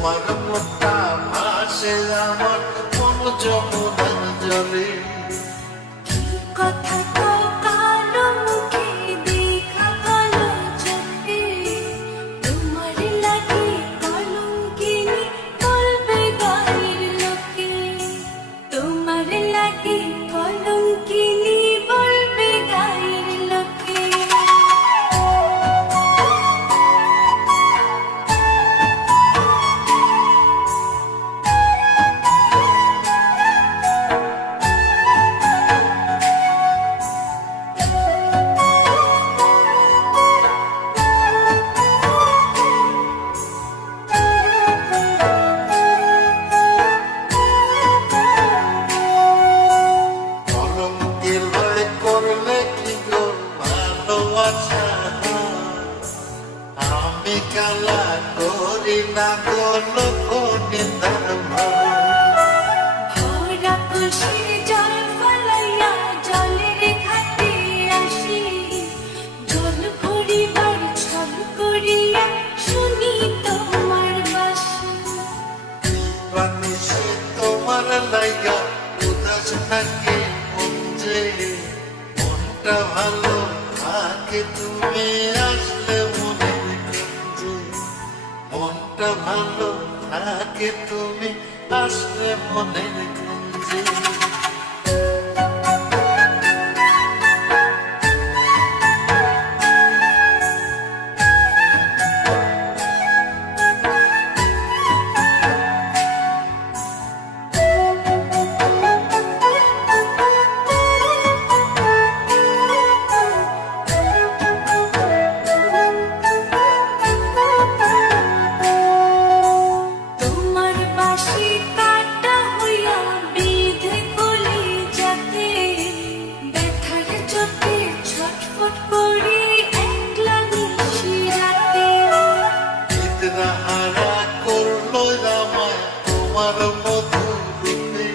তোমার মুখটা ভাসে আমার কোন যমুনার জলে। কি কথা কও কালো মুখে দেখা কালো চোখে, তোমার লাগি কলঙ্কিনী বলবে গায়ের লোকে, তোমার লাগি কলঙ্কিনী বলবে গায়ের লোকে। কলঙ্কের ভয় করলে কি গো ভালোবাসা, আমি কালা করি না গো লোক নিন্দার ভয়। ভরা কলসির জল ফলাইয়া জলের ঘাটে আসি, জল ভরিবার ছল করিয়া শুনি তোমার বাঁশি। বানিসে তোমার লাইগা উদাস থাকে মন যে, মনটা ভালো থাকে তুমি আসলে মনের গঞ্জে, মনটা ভালো থাকে তুমি আসলে মনের গঞ্জে। তোমার বাঁশি কাটা হইয়া বিঁধে কলিজাতে, ব্যথার চোটে ছটফট করি একলা নিশিরাতে। নিদ্রা হারা করলো আমায় তোমার মধুর রূপে,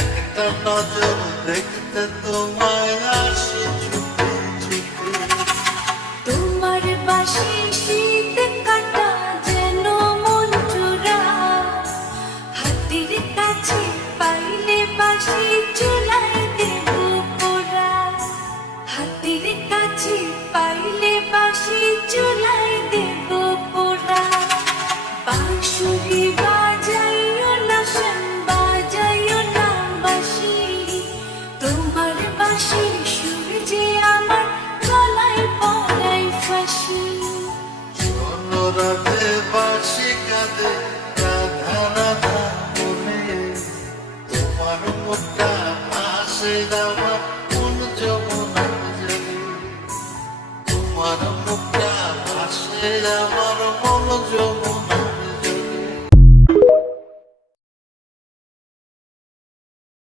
একটা নজর দেখতে তোমায় আসি ছুটে ছুটে। তোমার বাঁশি শীত কাটা যেন মন চোরা, হাতের কাছে পাইলে বাঁশি চুলায় দেব পোড়া, হাতের কাছে পাইলে বাঁশি চুলায় দেব পোড়া। বাঁশুরি বাজাইও না শোন, বাজাইও না বাঁশি, তোমার বাঁশির সুর যে আমার গলায় পরায় ফাঁসি। অনুরাধে বাসি কাঁদে